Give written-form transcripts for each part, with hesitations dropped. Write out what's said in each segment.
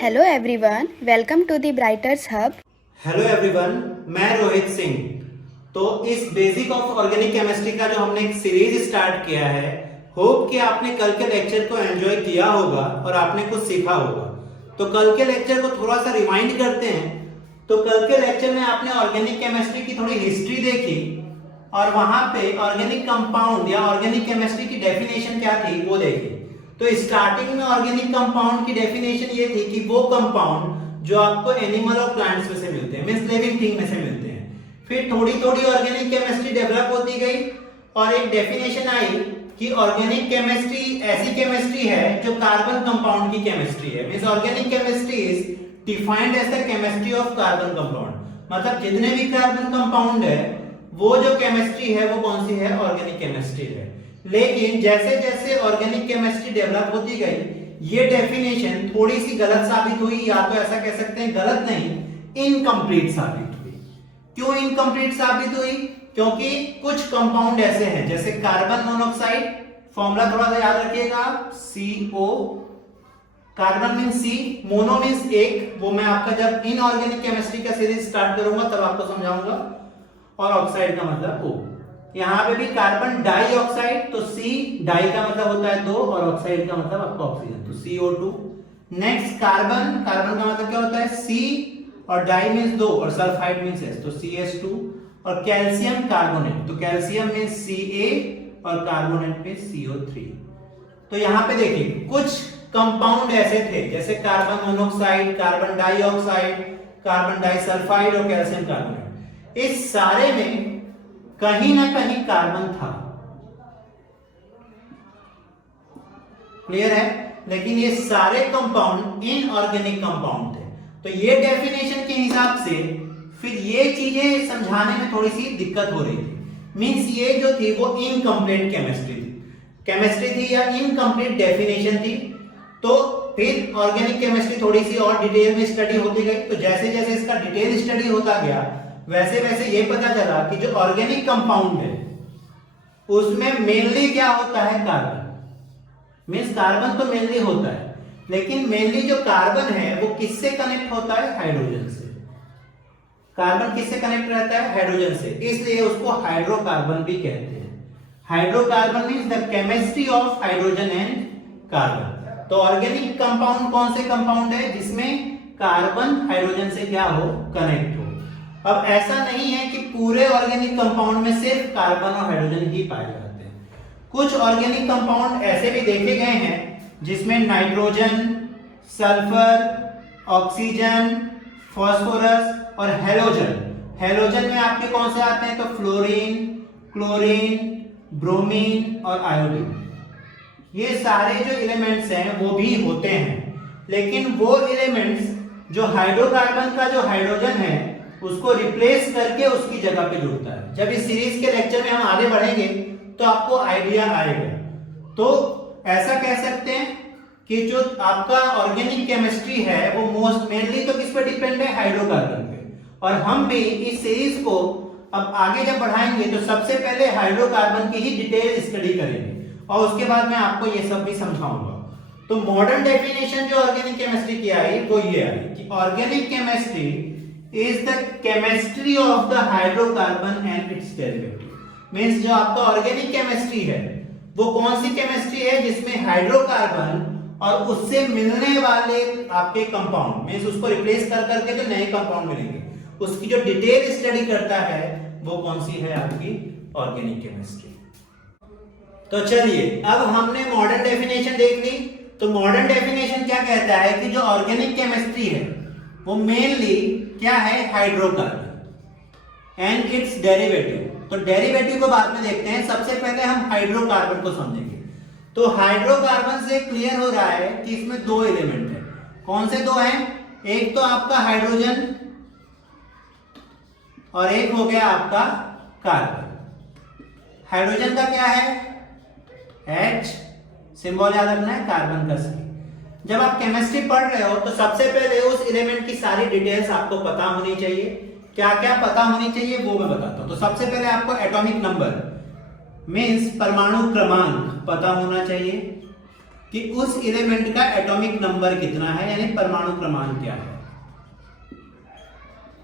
Hello everyone, welcome to the Brighters hub. Hello everyone, मैं रोहित सिंह। तो इस बेसिक ऑफ ऑर्गेनिक केमिस्ट्री का जो हमने एक सीरीज स्टार्ट किया है, होप कि आपने कल के लेक्चर को एंजॉय किया होगा और आपने कुछ सीखा होगा। तो कल के लेक्चर को थोड़ा सा रिवाइंड करते हैं। तो कल के लेक्चर में आपने ऑर्गेनिक केमिस्ट्री की थोड़ी हिस्ट्री देखी और वहां पे ऑर्गेनिक कंपाउंड या ऑर्गेनिक केमिस्ट्री की डेफिनेशन क्या थी वो देखी। तो स्टार्टिंग में ऑर्गेनिक कंपाउंड की डेफिनेशन ये थी कि वो कंपाउंड जो आपको एनिमल और प्लांट्स में से मिलते हैं, मींस लिविंग थिंग में से मिलते हैं। फिर थोड़ी थोड़ी ऑर्गेनिक केमिस्ट्री डेवलप होती गई और एक डेफिनेशन आई कि ऑर्गेनिक केमिस्ट्री ऐसी केमिस्ट्री है जो कार्बन कंपाउंड की केमिस्ट्री है। Means organic chemistry is defined as the chemistry of carbon compound. मतलब जितने भी कार्बन कंपाउंड है वो जो केमिस्ट्री है वो कौन सी है? ऑर्गेनिक केमिस्ट्री है। लेकिन जैसे जैसे ऑर्गेनिक केमिस्ट्री डेवलप होती गई ये डेफिनेशन थोड़ी सी गलत साबित हुई, या तो ऐसा कह सकते हैं गलत नहीं, इनकम्प्लीट साबित हुई। क्यों इनकम्प्लीट साबित हुई? क्योंकि कुछ कंपाउंड ऐसे हैं जैसे कार्बन मोनोऑक्साइड, फॉर्मूला थोड़ा सा याद रखिएगा आप, CO, carbon means C, mono means एक, वो मैं आपका जब इनऑर्गेनिक केमिस्ट्री का सीरीज स्टार्ट करूंगा तब आपको समझाऊंगा, और ऑक्साइड का मतलब O। यहाँ पे भी कार्बन डाइऑक्साइड, तो C डाई का मतलब होता है दो और ऑक्साइड का मतलब आपका ऑक्सीजन, तो CO2। नेक्स्ट कार्बन, कार्बन का मतलब क्या होता है? C और डाई मींस दो और सल्फाइड मींस S, तो CH2। और कैल्शियम कार्बोनेट, तो कैल्शियम मींस Ca और कार्बोनेट मींस CO3। तो यहाँ पे देखिए कुछ कंपाउंड ऐसे थे जैसे carbon monoxide, carbon dioxide, carbon disulphide और कैल्शियम कार्बोनेट। इस सारे में कहीं ना कहीं कार्बन था, क्लियर है? लेकिन ये सारे कंपाउंड इनऑर्गेनिक कंपाउंड थे। तो ये डेफिनेशन के हिसाब से फिर ये चीजें समझाने में थोड़ी सी दिक्कत हो रही थी। मींस ये जो थी वो इनकम्प्लीट केमिस्ट्री थी या इनकम्प्लीट डेफिनेशन थी। तो फिर ऑर्गेनिक केमिस्ट्री थोड़ी सी और डिटेल में स्टडी होती गई। तो जैसे जैसे इसका डिटेल स्टडी होता गया वैसे वैसे ये पता चला कि जो ऑर्गेनिक कंपाउंड है उसमें मेनली क्या होता है? कार्बन। मींस कार्बन तो मेनली होता है, लेकिन मेनली जो कार्बन है वो किससे कनेक्ट होता है? हाइड्रोजन से। कार्बन किससे कनेक्ट रहता है? हाइड्रोजन से, इसलिए उसको हाइड्रोकार्बन भी कहते हैं। Hydrocarbon means the chemistry of hydrogen and carbon. तो ऑर्गेनिक कंपाउंड कौन से कंपाउंड है? जिसमें कार्बन हाइड्रोजन से क्या हो? कनेक्ट हो। अब ऐसा नहीं है कि पूरे ऑर्गेनिक कंपाउंड में सिर्फ कार्बन और हाइड्रोजन ही पाए जाते हैं। कुछ ऑर्गेनिक कंपाउंड ऐसे भी देखे गए हैं जिसमें नाइट्रोजन, सल्फर, ऑक्सीजन, फास्फोरस और हेलोजन में आपके कौन से आते हैं? तो फ्लोरीन, क्लोरीन, ब्रोमीन और आयोडीन। ये सारे जो एलिमेंट्स हैं वो भी होते हैं, लेकिन वो एलिमेंट्स जो हाइड्रोकार्बन का जो हाइड्रोजन है उसको रिप्लेस करके उसकी जगह पे जुड़ता है। जब इस सीरीज के लेक्चर में हम आगे बढ़ेंगे तो आपको आइडिया आएगा। तो ऐसा कह सकते हैं कि जो आपका ऑर्गेनिक केमिस्ट्री है वो मोस्ट मेनली तो किस पे डिपेंड है? हाइड्रोकार्बन पे। और हम भी इस सीरीज को अब आगे जब बढ़ाएंगे तो सबसे पहले हाइड्रोकार्बन की ही डिटेल स्टडी करेंगे और उसके बाद मैं आपको ये सब भी समझाऊंगा। तो मॉडर्न डेफिनेशन जो ऑर्गेनिक केमिस्ट्री की आई वो ये आई कि organic chemistry is the chemistry of the hydrocarbon and its derivative। Means जो आपका ऑर्गेनिक केमिस्ट्री है वो कौन सी केमिस्ट्री है? जिसमें हाइड्रोकार्बन और उससे मिलने वाले आपके कंपाउंड, मींस उसको रिप्लेस कर करके जो नए कंपाउंड मिलेंगे उसकी जो डिटेल स्टडी करता है वो कौन सी है? आपकी ऑर्गेनिक केमिस्ट्री। तो चलिए अब हमने मॉडर्न डेफिनेशन देख ली। तो मॉडर्न डेफिनेशन क्या कहता है कि जो ऑर्गेनिक केमिस्ट्री है वो मेनली क्या है? Hydrocarbon and it's derivative. तो डेरिवेटिव को बाद में देखते हैं, सबसे पहले हम हाइड्रोकार्बन को समझेंगे। तो हाइड्रोकार्बन से क्लियर हो रहा है कि इसमें दो एलिमेंट है। कौन से दो हैं? एक तो आपका हाइड्रोजन और एक हो गया आपका कार्बन। हाइड्रोजन का क्या है? H, सिंबल याद रखना है, कार्बन का C। जब आप केमिस्ट्री पढ़ रहे हो तो सबसे पहले उस एलिमेंट की सारी डिटेल्स आपको पता होनी चाहिए। क्या क्या पता होनी चाहिए वो मैं बताता हूं। तो सबसे पहले आपको एटॉमिक नंबर मींस परमाणु क्रमांक पता होना चाहिए। कि उस एलिमेंट का एटॉमिक नंबर कितना है, यानी परमाणु क्रमांक क्या है।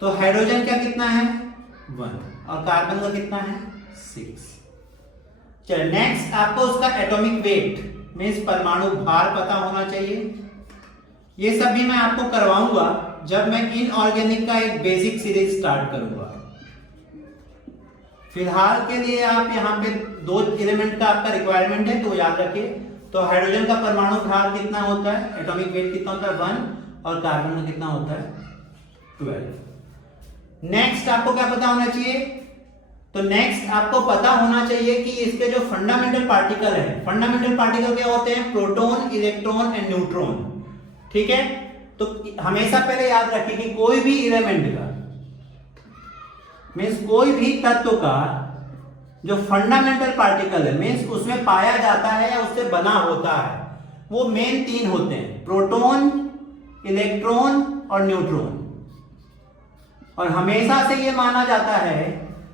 तो हाइड्रोजन का कितना है 1 और कार्बन का कितना है 6। चलो नेक्स्ट आपको उसका एटॉमिक वेट मींस परमाणु भार पता होना चाहिए। ये सब भी मैं आपको करवाऊंगा जब मैं इनऑर्गेनिक का एक बेसिक सीरीज स्टार्ट करूंगा। फिलहाल के लिए आप यहाँ पे 2 एलिमेंट का आपका रिक्वायरमेंट है तो याद रखिए। तो हाइड्रोजन का परमाणु भार कितना होता है, एटॉमिक वेट कितना होता है 1 और कार्बन का कितना होता है 12। नेक्स्ट आपको क्या पता होना चाहिए, तो नेक्स्ट आपको पता होना चाहिए कि इसके जो फंडामेंटल पार्टिकल है, फंडामेंटल पार्टिकल क्या होते हैं, प्रोटॉन, इलेक्ट्रॉन एंड न्यूट्रॉन। ठीक है, तो हमेशा पहले याद रखिए कि कोई भी एलिमेंट का मींस कोई भी तत्व का जो फंडामेंटल पार्टिकल है मींस उसमें पाया जाता है या उससे बना होता है, वो मेन 3 होते हैं, प्रोटॉन, इलेक्ट्रॉन और न्यूट्रॉन। और हमेशा से ये माना जाता है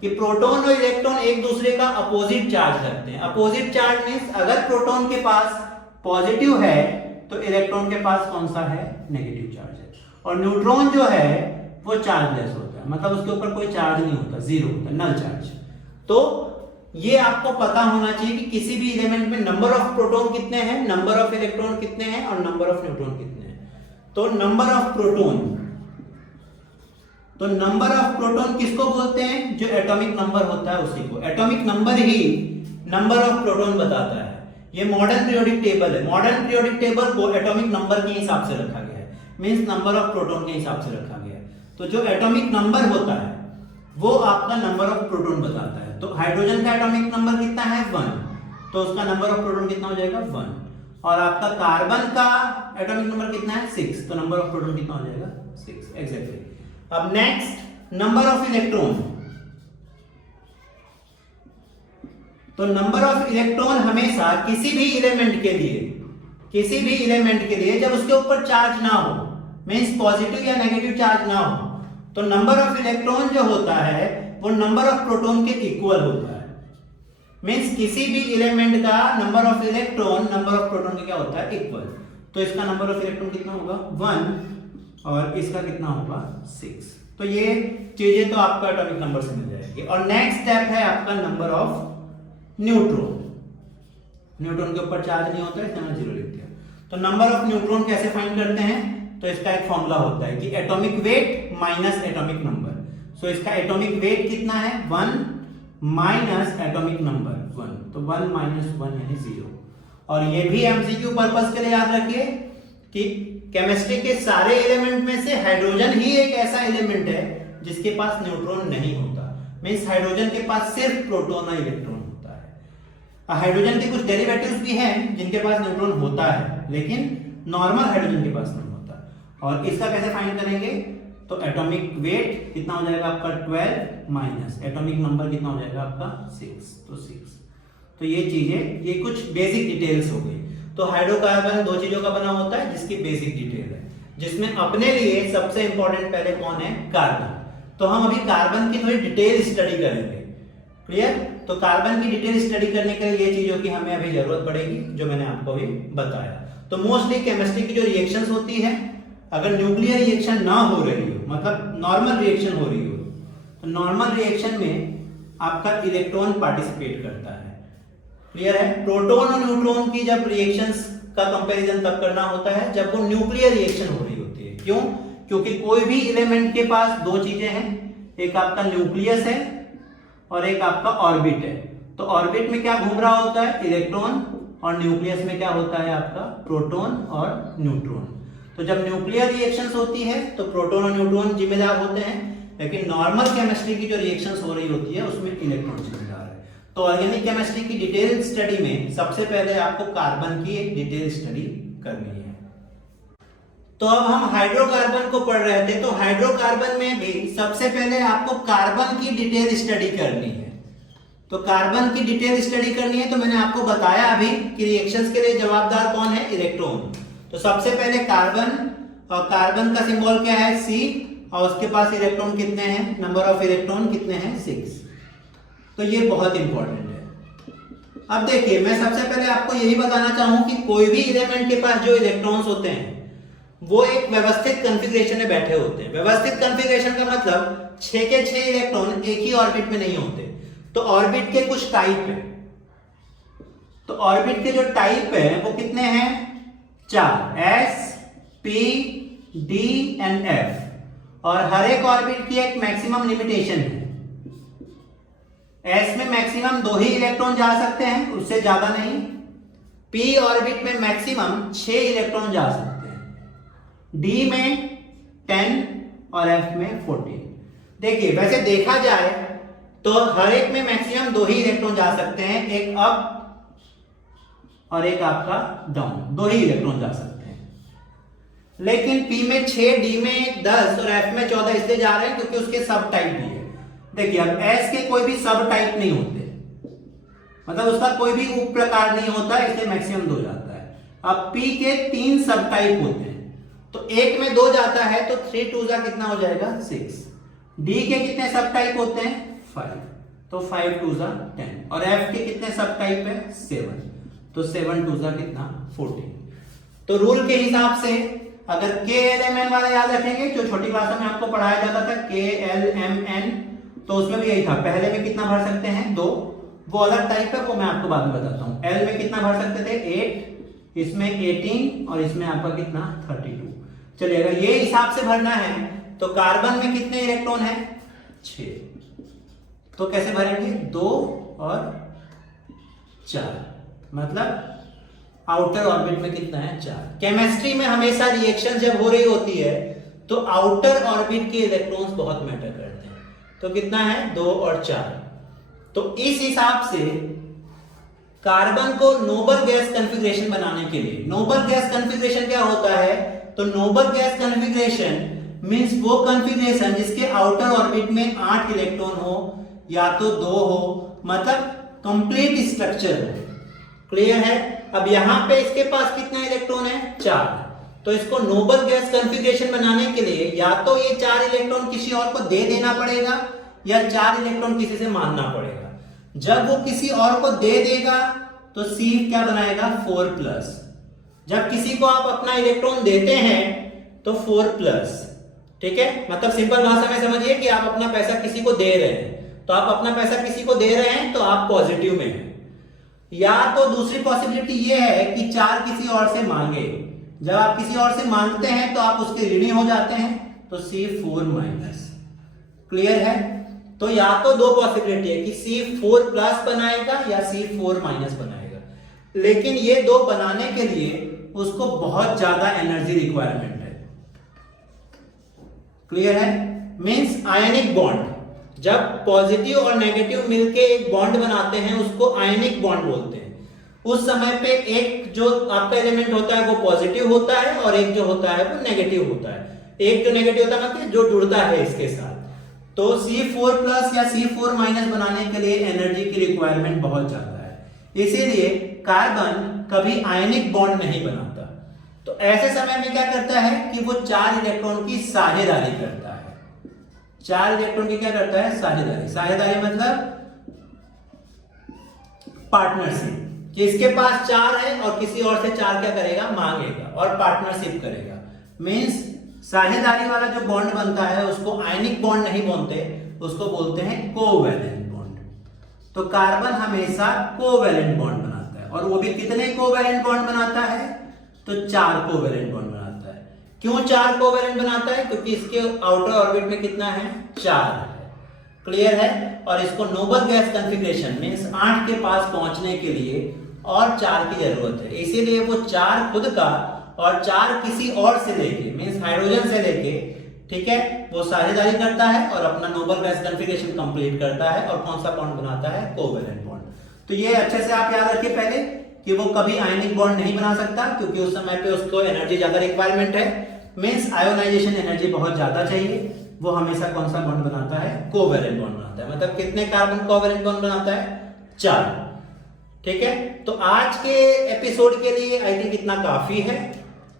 कि प्रोटॉन और इलेक्ट्रॉन एक दूसरे का अपोजिट चार्ज रखते हैं। अपोजिट चार्ज मींस अगर प्रोटॉन के पास पॉजिटिव है तो इलेक्ट्रॉन के पास कौन सा है, नेगेटिव चार्ज है। और न्यूट्रॉन जो है वो चार्जलेस होता है, मतलब उसके ऊपर कोई चार्ज नहीं होता, जीरो होता है, नल चार्ज। तो ये आपको पता होना चाहिए कि किसी भी एलिमेंट में नंबर ऑफ प्रोटॉन कितने हैं, नंबर ऑफ इलेक्ट्रॉन कितने हैं और नंबर ऑफ न्यूट्रॉन कितने हैं। तो नंबर ऑफ प्रोटॉन, तो नंबर ऑफ प्रोटॉन किसको बोलते हैं, जो एटॉमिक नंबर होता है उसी को। Atomic number he number of proton बताता है। ये मॉडर्न पीरियोडिक टेबल है, मॉडर्न पीरियोडिक टेबल को एटॉमिक नंबर के हिसाब से रखा गया है, मींस नंबर ऑफ प्रोटॉन के हिसाब से रखा गया है। तो जो एटॉमिक नंबर होता है वो आपका नंबर ऑफ प्रोटॉन बताता है। तो हाइड्रोजन का एटॉमिक नंबर कितना है 1, तो उसका नंबर ऑफ प्रोटॉन कितना हो जाएगा 1। और आपका कार्बन का एटॉमिक नंबर कितना है 6, तो नंबर ऑफ प्रोटॉन कितना हो जाएगा 6 एग्जैक्टली। अब नेक्स्ट नंबर ऑफ इलेक्ट्रॉन, तो नंबर ऑफ इलेक्ट्रॉन हमेशा किसी भी एलिमेंट के लिए, किसी भी एलिमेंट के लिए जब उसके ऊपर चार्ज ना हो, मींस पॉजिटिव या नेगेटिव चार्ज ना हो, तो नंबर ऑफ इलेक्ट्रॉन जो होता है वो नंबर ऑफ प्रोटॉन के इक्वल होता है। मींस किसी भी एलिमेंट का number of electron number of proton के क्या होता है इक्वल। तो इसका नंबर ऑफ इलेक्ट्रॉन कितना होगा 1 और इसका कितना होगा 6। तो ये चीजें तो आपको एटॉमिक नंबर से मिल जाएगी। और नेक्स्ट स्टेप है आपका नंबर ऑफ न्यूट्रॉन। न्यूट्रॉन के ऊपर चार्ज नहीं होता है इसलिए मैंने 0 लिख दिया। तो नंबर ऑफ न्यूट्रॉन कैसे फाइंड करते हैं, तो इसका एक फॉर्मूला होता है कि atomic weight minus atomic number. So इसका एटॉमिक वेट कितना है 1 माइनस एटॉमिक नंबर 1, तो 1 माइनस 1 यानी 0। और ये भी एमसीक्यू पर्पस के लिए याद रखिए कि केमिस्ट्री के सारे एलिमेंट में से हाइड्रोजन ही एक ऐसा एलिमेंट है जिसके पास न्यूट्रॉन नहीं होता। मींस हाइड्रोजन के पास सिर्फ प्रोटॉन और इलेक्ट्रॉन होता है। हाइड्रोजन के कुछ डेरिवेटिव्स भी हैं जिनके पास न्यूट्रॉन होता है, लेकिन नॉर्मल हाइड्रोजन के पास नहीं होता। और इसका कैसे फाइंड करेंगे, तो एटॉमिक वेट कितना हो जाएगा आपका 12 माइनस एटॉमिक नंबर कितना हो जाएगा आपका 6, तो 6। तो ये चीजें, ये कुछ बेसिक डिटेल्स हो गई। तो हाइड्रोकार्बन 2 चीजों का बना होता है जिसकी बेसिक डिटेल है, जिसमें अपने लिए सबसे इंपॉर्टेंट पहले कौन है, कार्बन। तो हम अभी कार्बन की थोड़ी डिटेल स्टडी करेंगे, क्लियर। तो कार्बन की डिटेल स्टडी करने के लिए ये चीजों की हमें अभी जरूरत पड़ेगी जो मैंने आपको अभी बताया। तो मोस्टली केमिस्ट्री की जो रिएक्शंस होती है, अगर न्यूक्लियर रिएक्शन ना हो रही हो, मतलब नॉर्मल रिएक्शन हो रही हो, तो नॉर्मल रिएक्शन में आपका इलेक्ट्रॉन पार्टिसिपेट करता है, क्लियर है। प्रोटॉन और न्यूट्रॉन की जब रिएक्शंस का कंपैरिजन तब करना होता है जब वो न्यूक्लियर रिएक्शन हो रही होती है। क्यों, क्योंकि कोई भी एलिमेंट के पास 2 चीजें हैं, एक आपका न्यूक्लियस है और एक आपका ऑर्बिट है। तो ऑर्बिट में क्या घूम रहा होता है, इलेक्ट्रॉन, और न्यूक्लियस में क्या होता है आपका प्रोटॉन और न्यूट्रॉन। तो जब न्यूक्लियर रिएक्शंस होती है तो प्रोटॉन और न्यूट्रॉन जिम्मेदार होते हैं, लेकिन नॉर्मल केमिस्ट्री की जो रिएक्शंस हो रही होती है उसमें इलेक्ट्रॉन जिम्मेदार है। तो ऑर्गेनिक केमिस्ट्री की डिटेल स्टडी में सबसे पहले आपको कार्बन की एक डिटेल स्टडी करनी है। तो अब हम हाइड्रोकार्बन को पढ़ रहे थे, तो हाइड्रोकार्बन में भी सबसे पहले आपको कार्बन की डिटेल स्टडी करनी है। तो कार्बन की डिटेल स्टडी करनी है, तो मैंने आपको बताया अभी कि रिएक्शंस के लिए जवाबदार कौन है, इलेक्ट्रॉन। तो सबसे पहले कार्बन, और कार्बन का सिंबल क्या है C, और उसके पास इलेक्ट्रॉन कितने हैं, नंबर ऑफ इलेक्ट्रॉन कितने हैं 6। तो ये बहुत इंपॉर्टेंट है। अब देखिए, मैं सबसे पहले आपको यही बताना चाहूं कि कोई भी एलिमेंट के पास जो इलेक्ट्रॉन्स होते हैं वो एक व्यवस्थित कॉन्फ़िगरेशन में बैठे होते हैं। व्यवस्थित कॉन्फ़िगरेशन का मतलब 6 के 6 इलेक्ट्रॉन एक ही ऑर्बिट में नहीं होते। तो ऑर्बिट के कुछ टाइप है, तो ऑर्बिट के जो टाइप है वो कितने हैं? 4, S, P, D and F। और हर एक ऑर्बिट की एक मैक्सिमम लिमिटेशन है। S में मैक्सिमम 2 ही इलेक्ट्रॉन जा सकते हैं, उससे ज्यादा नहीं। P ऑर्बिट में मैक्सिमम 6 इलेक्ट्रॉन जा सकते हैं, D में 10 और F में 14। देखिए, वैसे देखा जाए तो हर एक में मैक्सिमम 2 ही इलेक्ट्रॉन जा सकते हैं, एक अप और एक आपका डाउन, 2 ही इलेक्ट्रॉन जा सकते हैं। लेकिन P में 6, D में 10 और F में 14 इसलिए जा रहे हैं क्योंकि उसके सब टाइप भी है। देखिए, अब S के कोई भी सब टाइप नहीं होते, मतलब उसका कोई भी उप प्रकार नहीं होता, इसलिए मैक्सिमम 2 जाता है। अब P के 3 सब टाइप होते हैं, तो एक में 2 जाता है तो 3 2 जा कितना हो जाएगा? 6। D के कितने सब टाइप होते हैं? 5, तो 5 2 जा 10। और F के कितने सब टाइप है? 7, तो 7 2 जा कितना? 14। तो रूल के हिसाब से अगर K L M N वाला याद रखेंगे, जो छोटी क्लास में आपको पढ़ाया जाता था K L M N, तो उसमें भी यही था। पहले में कितना भर सकते हैं? 2, वो अलग टाइप है, वो मैं आपको बाद में बताता हूं। L में कितना भर सकते थे? 8, इसमें 18 और इसमें आपका कितना? 32। चलिए, अगर ये हिसाब से भरना है तो कार्बन में कितने इलेक्ट्रॉन है? 6, तो कैसे भरेंगे? 2 और 4, मतलब आउटर ऑर्बिट में कितना है? 4। केमिस्ट्री में हमेशा रिएक्शन जब हो रही होती है तो आउटर ऑर्बिट के इलेक्ट्रॉन्स बहुत मैटर करते हैं। तो कितना है? 2 और 4। तो इस हिसाब से कार्बन को नोबल गैस कॉन्फ़िगरेशन बनाने के लिए, नोबल गैस कॉन्फ़िगरेशन क्या होता है? तो नोबल गैस कॉन्फ़िगरेशन मींस वो कॉन्फ़िगरेशन जिसके आउटर ऑर्बिट में 8 इलेक्ट्रॉन हो या तो 2 हो, मतलब कंप्लीट स्ट्रक्चर हो। क्लियर है? अब यहां पे इसके पास कितना इलेक्ट्रॉन है? 4। तो इसको नोबल गैस कॉन्फ़िगरेशन बनाने के लिए या तो ये 4 इलेक्ट्रॉन किसी और को दे देना पड़ेगा या 4 इलेक्ट्रॉन किसी से मांगना पड़ेगा। जब वो किसी और को दे देगा तो C क्या बनाएगा? 4+। जब किसी को आप अपना इलेक्ट्रॉन देते हैं तो 4+। ठीक है, मतलब सिंपल भाषा में समझिए कि आप अपना पैसा किसी को दे रहे हैं, तो आप अपना पैसा किसी को दे रहे हैं तो आप पॉजिटिव में हैं। या तो दूसरी पॉसिबिलिटी ये है कि 4 किसी और से मांगे। जब आप किसी और से मांगते हैं तो आप उसके ऋणी हो जाते हैं, तो C4-। क्लियर है? तो या तो 2 पॉसिबिलिटी है कि C4+ बनाएगा या C4- बनाएगा, लेकिन ये 2 बनाने के लिए उसको बहुत ज्यादा एनर्जी रिक्वायरमेंट है। क्लियर है? मींस आयनिक बॉन्ड, जब पॉजिटिव और नेगेटिव मिलके एक बॉन्ड बनाते हैं उसको आयनिक बॉन्ड बोलते हैं। उस समय पे एक जो आपका एलिमेंट होता है वो पॉजिटिव होता है और एक जो होता है वो नेगेटिव होता है। एक जो नेगेटिव होता है मतलब जो जुड़ता है इसके साथ। तो C4+ या C4- बनाने के लिए एनर्जी की रिक्वायरमेंट बहुत ज्यादा है, इसीलिए कार्बन कभी आयनिक बॉन्ड नहीं बनाता। तो ऐसे समय में क्या करता है कि वो 4 इलेक्ट्रॉन की साझेदारी करता है। 4 इलेक्ट्रॉन की क्या करता है? साझेदारी। साझेदारी मतलब पार्टनरशिप, कि इसके पास 4 है और किसी और से 4 क्या करेगा? मांगेगा और पार्टनरशिप करेगा। मींस साझेदारी वाला जो बॉन्ड बनता है उसको आयनिक बॉन्ड नहीं बोलते, उसको बोलते हैं कोवैलेंट बॉन्ड। तो कार्बन हमेशा कोवैलेंट बॉन्ड बनाता है, और वो भी कितने कोवैलेंट बॉन्ड बनाता है? तो 4 कोवैलेंट बॉन्ड बनाता है। क्यों 4 कोवैलेंट बनाता है? क्योंकि इसके आउटर ऑर्बिट में कितना है? 4 है। क्लियर है? और इसको नोबल गैस कॉन्फ़िगरेशन मींस 8 के पास पहुंचने के लिए और 4 की जरूरत है, इसीलिए वो 4 खुद का और 4 किसी और से लेके मींस हाइड्रोजन से लेके, ठीक है, वो साझेदारी करता है और अपना नोबल गैस कॉन्फ़िगरेशन कंप्लीट करता है। और कौन सा बॉन्ड बनाता है? Covalent bond. तो ये अच्छे से आप याद रखिए पहले कि वो कभी आयनिक बॉन्ड नहीं बना सकता, क्योंकि उस समय पे उसको एनर्जी ज्यादा रिक्वायरमेंट है, मींस आयोनाइजेशन एनर्जी बहुत ज्यादा चाहिए। वो हमेशा कौन सा बॉन्ड बनाता है? कोवैलेंट बॉन्ड बनाता है। मतलब कितने कार्बन कोवैलेंट बॉन्ड बनाता है? 4। ठीक है, तो आज के एपिसोड के लिए आई थिंक इतना काफी है।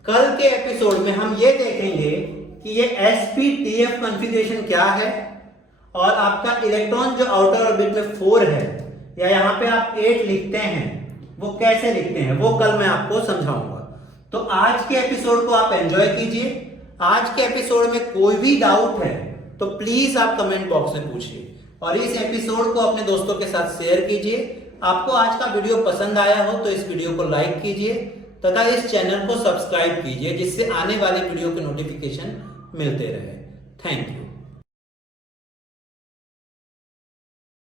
कल के एपिसोड में हम ये देखेंगे कि ये sp-tf कॉन्फ़िगरेशन क्या है, और आपका इलेक्ट्रॉन जो आउटर ऑर्बिट में 4 है या यहाँ पे आप 8 लिखते हैं वो कैसे लिखते हैं वो कल मैं आपको समझाऊंगा। तो आज के एपिसोड को आप एंजॉय कीजिए। आज के एपिसोड में कोई भी डाउट है तो प्लीज आप कमेंट बॉक्स में पूछिए और इस एपिसोड को अपने दोस्तों के साथ शेयर कीजिए। आपको आज का वीडियो पसंद आया हो तो इस वीडियो को लाइक कीजिए तथा इस चैनल को सब्सक्राइब कीजिए जिससे आने वाले वीडियो के नोटिफिकेशन मिलते रहे। Thank you.